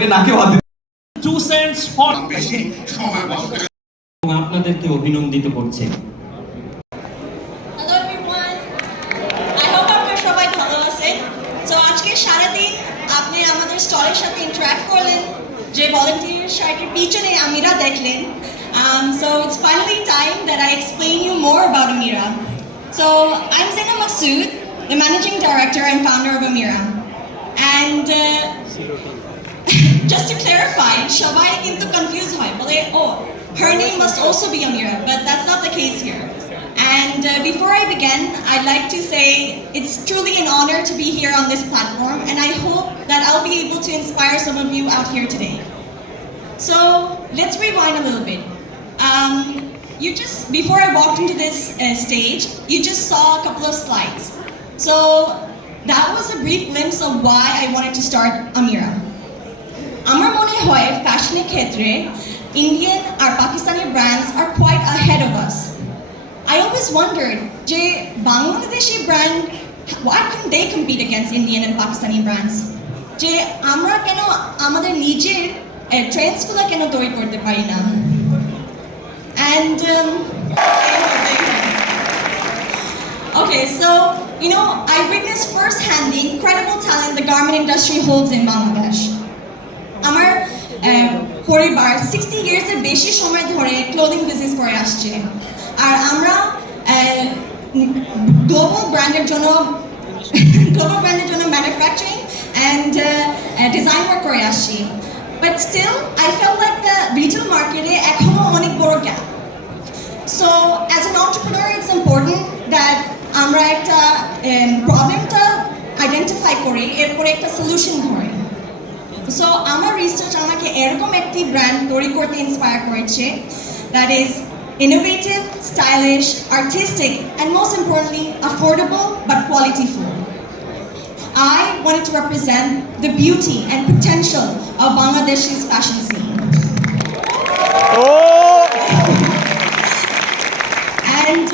ওটাকে নাকেও হাত দিতে 2 cents for বেশি সময় বসতে আপনাদেরকে অভিনন্দিত করছে। Hello everyone. I hope আপনারা সবাই ভালো আছেন। তো আজকে সারা দিন আপনি আমাদের স্টলের সাথে ইন্টারঅ্যাক্ট করলেন, যে ভলান্টিয়ার শার্টের পিছনে আমিরা দেখলেন। So it's finally time that I explain you more about Amira. So I'm Zainab Masood, the managing director and founder of Amira. And just to clarify, সবাই কিন্তু confused হয় বলে, oh, her name must also be Amira, but that's not the case here. And before I begin, I'd like to say it's truly an honor to be here on this platform, and I hope that I'll be able to inspire some of you out here today. So let's rewind a little bit. Before I walked into this stage, you just saw a couple of slides. So that was a brief glimpse of why I wanted to start Amira. আমার মনে হয় ফ্যাশনের ক্ষেত্রে Indian or Pakistani brands are quite ahead of us. I always wondered, যে Bangladeshi brand, why couldn't they compete against Indian and Pakistani brands? যে আমরা কেন আমাদের নিজের ট্রেন্ডসগুলো কেন তৈরি করতে পারি না? And okay, so I witnessed firsthand the incredible talent the garment industry holds in Bangladesh. আমার পরিবার 60 ইয়ার্সের বেশি সময় ধরে ক্লোদিং বিজনেস করে আসছে, আর আমরা গ্লোবাল ব্র্যান্ডের জন্য ম্যানুফ্যাকচারিং অ্যান্ড ডিজাইন ওয়ার্ক করে আসছি। But still I feel like the retail মার্কেটে এখনো অনেক বড় গ্যাপ। So as an entrepreneur it's important that আমরা একটা প্রবলেমটা আইডেন্টিফাই করে এরপরে একটা সলিউশন ধরি। সো আমার রিসার্চ আমাকে এরকম একটি ব্র্যান্ড তৈরি করতে ইন্সপায়ার করেছে that is innovative, stylish, artistic, and most importantly, affordable but qualityful. I wanted to represent the beauty and potential of Bangladesh's fashion scene. And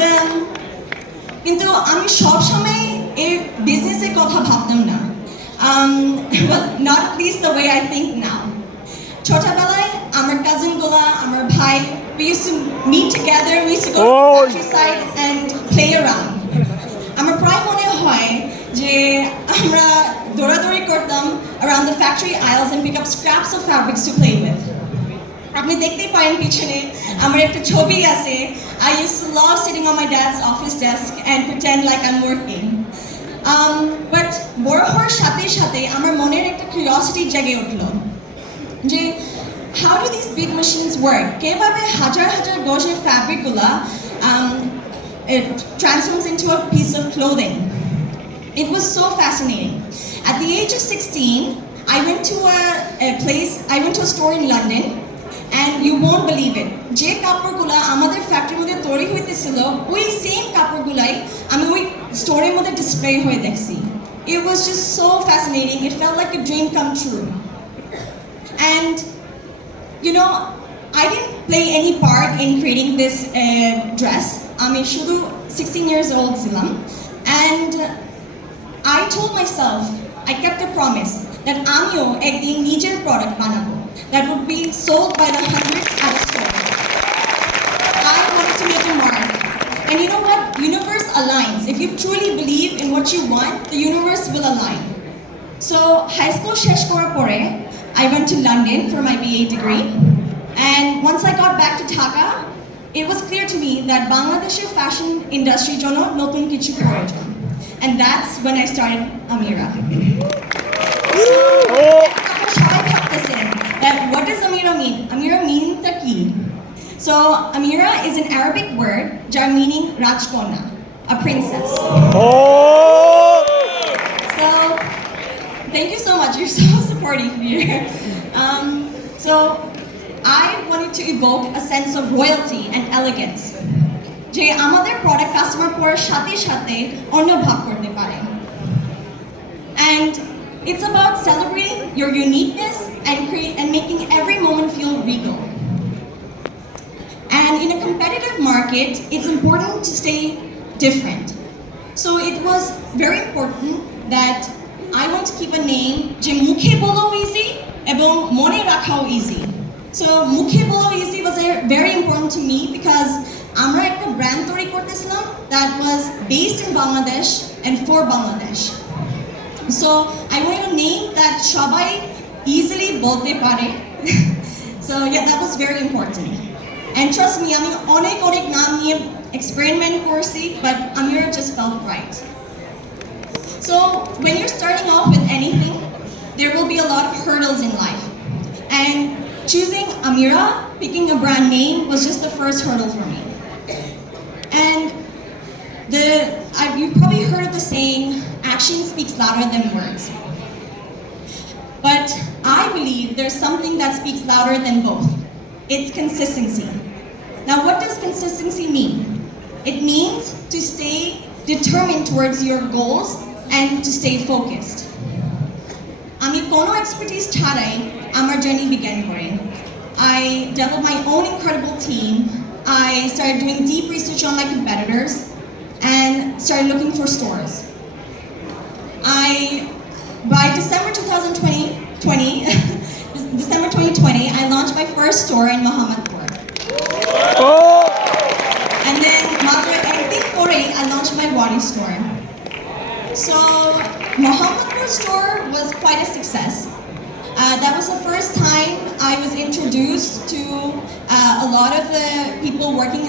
কিন্তু আমি সব সময় এই বিজনেসের কথা ভাবতাম না, but not at least the way I think now. ছোটবেলায় আমার কাজিন গুলা, আমার ভাই, we used to meet together, we used to go to the countryside and play around. আমার প্রায় মনে হয় যে আমরা দৌড়াদৌড়ি করতাম around the factory aisles and pick up scraps of fabrics to play with. আপনি দেখতেই পারেন পিছনে আমার একটা ছবি আছে. I used to love sitting on my dad's office desk and pretend like I'm working. But বড় হওয়ার সাথে সাথে আমার মনের একটা কিউরিওসিটি জেগে উঠলো যে how do these big machines work? কিভাবে হাজার হাজার গজের ফ্যাব্রিকগুলা it transforms into a piece of clothing. It was so fascinating. At the age of 16, I went to a store in London, and you won't believe it. যে কাপড়গুলা আমাদের ফ্যাক্টরির মধ্যে তৈরি হইতেছিল, ওই সেম কাপড়গুলাই আমি ওই স্টোরের মধ্যে ডিসপ্লে হয়ে দেখছি। It was just so fascinating. It felt like a dream come true. And I didn't play any part in creating this dress. আমি শুধু 16 years old ছিলাম, and I told myself, I kept a promise that আমিও একদিন নিজের product বানাবো that would be sold by the hundreds at a store. I wanted to make a mark. And you know what? Universe aligns. If you truly believe in what you want, the universe will align. So high school shesh korar pore, I went to London for my BA degree. And once I got back to Dhaka, it was clear to me that Bangladesh's fashion industry jono notun kichu proyojon. And that's when I started Amira. That what does Amira mean? Amira means the key. So Amira is an Arabic word, jar meaning Rajkona, a princess. So thank you so much. You're so supportive here. So I wanted to evoke a sense of royalty and elegance. যে আমাদের product customer পড়ার সাথে সাথে অনুভব করতে পারে। And it's about celebrating your uniqueness and making every moment feel regal. And in a competitive market, it's important to stay different. So it was very important that I want to keep a name যে মুখে বলো easy এবং মনে রাখাও easy. So মুখে বলো easy was very important to me because আমরা একটা brand তৈরি করতেছিলাম that was based in Bangladesh and for Bangladesh. So I wanted a name that সবাই easily বলতে পারে. So yeah, that was very important. And trust me, আমি অনেক নাম নিয়ে experiment করছি, but Amira just felt right. So when you're starting off with anything, there will be a lot of hurdles in life. And choosing Amira, picking a brand name, was just the first hurdle for me. And you've probably heard of the saying, action speaks louder than words. But I believe there's something that speaks louder than both. It's consistency. Now, what does consistency mean? It means to stay determined towards your goals and to stay focused. আমি কোনো expertise ছাড়াই আমার journey began করি. I developed my own incredible team. I started doing deep research on my competitors and started looking for stores. By December 2020, I launched my first store in Mohammadpur. And then, I launched my Wadi store. So, Mohammadpur store was quite a success. That was the first time I was introduced to a lot of the people working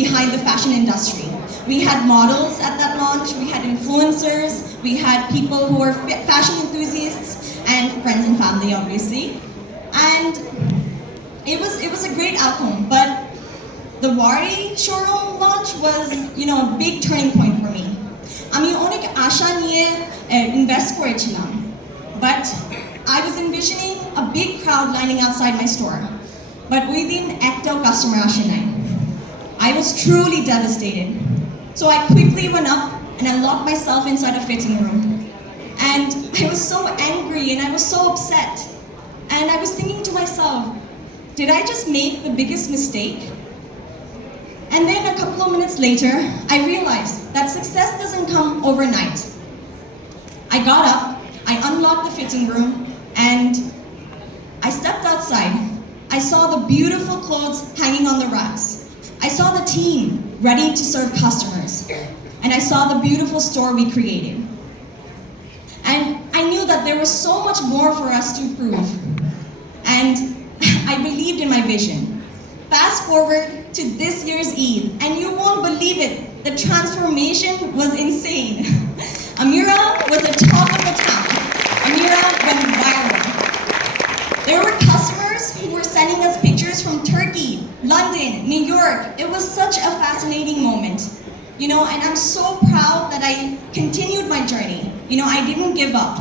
behind the fashion industry. We had models at that launch, we had influencers, we had people who were fashion enthusiasts, and friends and family, obviously. And it was a great outcome, but the Wari showroom launch was, a big turning point for me. আমি অনেক আশা নিয়ে invest করেছিলাম, but I was envisioning a big crowd lining outside my store. But within একটাও customer আসে নাই. I was truly devastated. So I quickly went up and I locked myself inside a fitting room. And I was so angry and I was so upset. And I was thinking to myself, did I just make the biggest mistake? And then a couple of minutes later, I realized that success doesn't come overnight. I got up, I unlocked the fitting room, and I stepped outside. I saw the beautiful clothes hanging on the racks. I saw the team ready to serve customers. And I saw the beautiful store we created. And I knew that there was so much more for us to prove. And I believed in my vision. Fast forward to this year's Eid, and you won't believe it, the transformation was insane. Amira was the talk of the town. Amira went viral. There were customers who were sending us pictures from Turkey, London, New York. It was such a fascinating moment. And I'm so proud that I continued my journey. I didn't give up.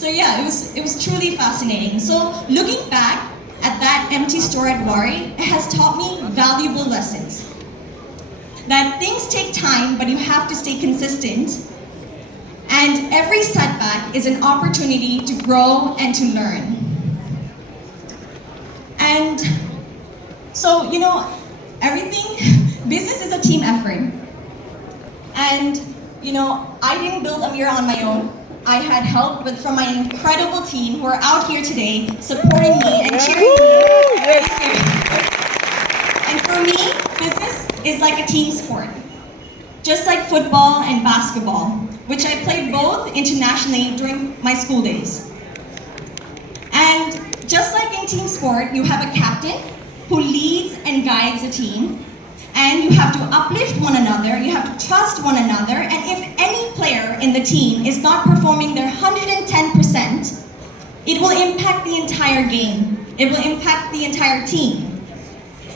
So yeah, it was truly fascinating. So looking back at that empty store at Wari, it has taught me valuable lessons. That things take time, but you have to stay consistent. And every setback is an opportunity to grow and to learn. And so, business is a team effort. And, I didn't build Amira on my own. I had help from my incredible team who are out here today supporting me and cheering me. And for me, business is like a team sport. Just like football and basketball, which I played both internationally during my school days. And just like in team sport, you have a captain who leads and guides the team. And you have to uplift one another, you have to trust one another, and if any player in the team is not performing their 110%, it will impact the entire game. It will impact the entire team.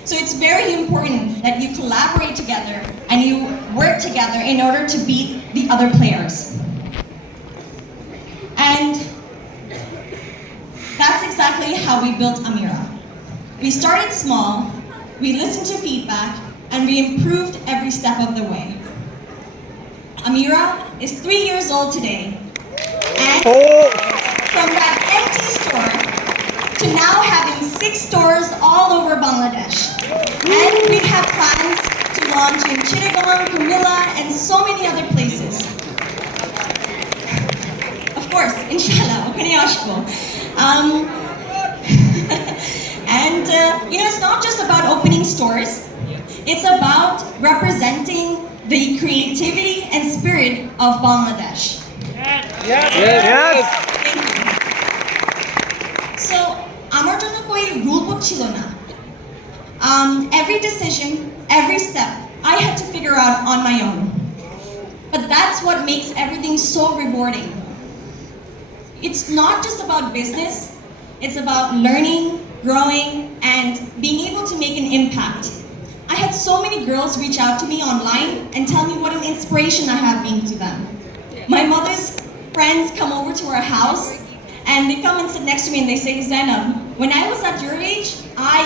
So it's very important that you collaborate together and you work together in order to beat the other players. And that's exactly how we built Amira. We started small, we listened to feedback, and we improved every step of the way. Amira is 3 years old today, and from that empty store to now having 6 stores all over Bangladesh. And we have plans to launch in Chittagong, Kumilla, and so many other places. course, inshallah, ওখানে আসবো। And it's not just about opening stores. It's about representing the creativity and spirit of Bangladesh. Yes. Thank you. So, আমার জন্য કોઈ rule book ছিল না। Every decision, every step, I had to figure out on my own. But that's what makes everything so rewarding. It's not just about business, it's about learning, growing, and being able to make an impact. I had so many girls reach out to me online and tell me what an inspiration I have been to them. My mother's friends come over to our house and they come and sit next to me and they say, Zainab, when I was at your age, I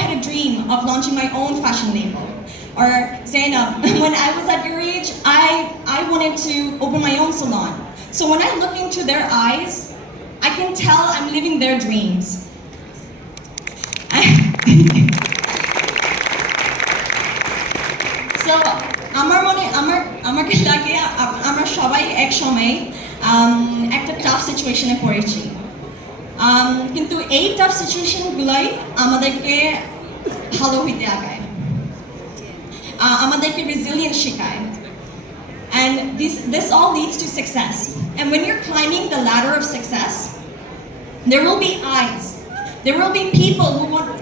had a dream of launching my own fashion label. Or Zainab, when I was at your age, I wanted to open my own salon. So when I look into their eyes, I can tell I'm living their dreams. So আমার কি লাগে আমরা সবাই এক সময় একটা tough সিচুয়েশনে পড়েছি, কিন্তু এই টাফ সিচুয়েশনগুলোই আমাদেরকে ভালো হইতে আগায়, আমাদেরকে রেজিলিয়েন্স শেখায়, and this all leads to success. And when you're climbing the ladder of success, there will be eyes, there will be people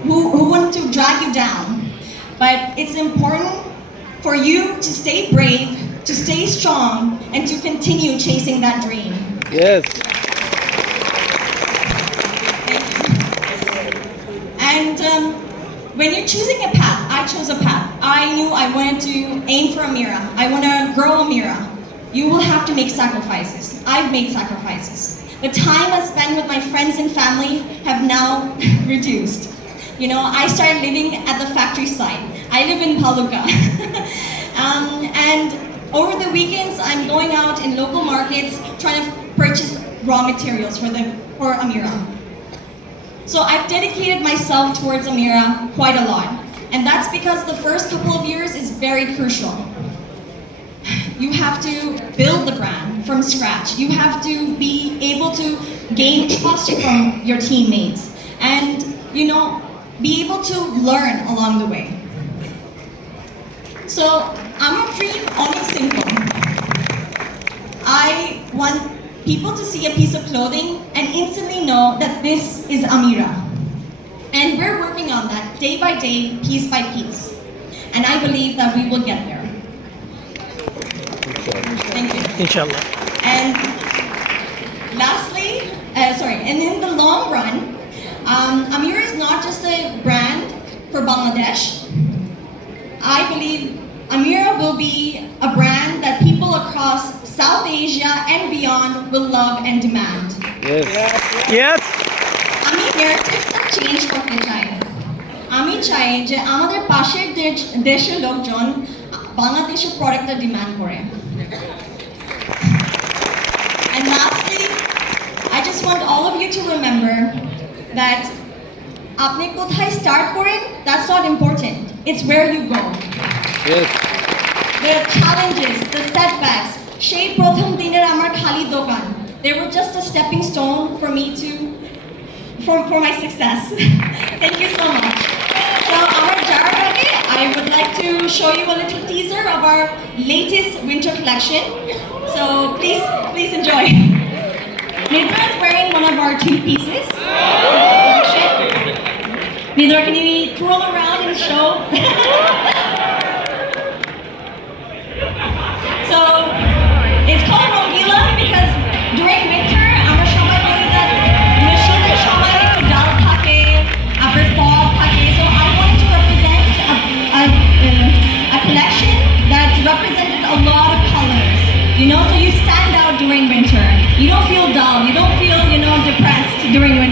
who want to drag you down, but it's important for you to stay brave, to stay strong, and to continue chasing that dream. Yes. Thank you. And when you're choosing a path, I chose a path. I knew I wanted to aim for Amira. I want to grow Amira. You will have to make sacrifices. I've made sacrifices. The time I spend with my friends and family have now reduced. I started living at the factory site. I live in Paluca. And over the weekends, I'm going out in local markets trying to purchase raw materials for Amira. So I've dedicated myself towards Amira quite a lot. And that's because the first couple of years is very crucial. You have to build the brand from scratch. You have to be able to gain trust from your teammates and, be able to learn along the way. So, our dream only simple. I want people to see a piece of clothing and instantly know that this is Amira. And we're working on that day by day, piece by piece. And I believe that we will get there. Thank you. Inshallah. And lastly, and in the long run, Amira is not just a brand for Bangladesh. I believe Amira will be a brand that people across South Asia and beyond will love and demand. Yes. Yes. আমি narrative-টা change করতে চাই। আমি চাই যে আমাদের পাশের দেশের লোকজন বাংলাদেশের প্রোডাক্টটা ডিমান্ড করে। And lastly, I just want all of you to remember that আপনি কোথায় স্টার্ট করেন, that's not important. It's where you go. Yes. The challenges, the setbacks, সেই প্রথম দিনের আমার খালি দোকান, they were just a stepping stone for me for my success. Thank you so much. So our Jaragage, I would like to show you a little teaser of our latest winter collection. So please enjoy. Nidra is wearing one of our two pieces. Nidra, can you twirl around and show? So it's called Rongila because during winter, আমরা সবাই বলি that শীতের সময় একটু ডাল থাকে, after fall থাকে. So I wanted to represent a collection that represented a lot of colors. So you stand out during winter. You don't feel dull. You don't feel, depressed during winter.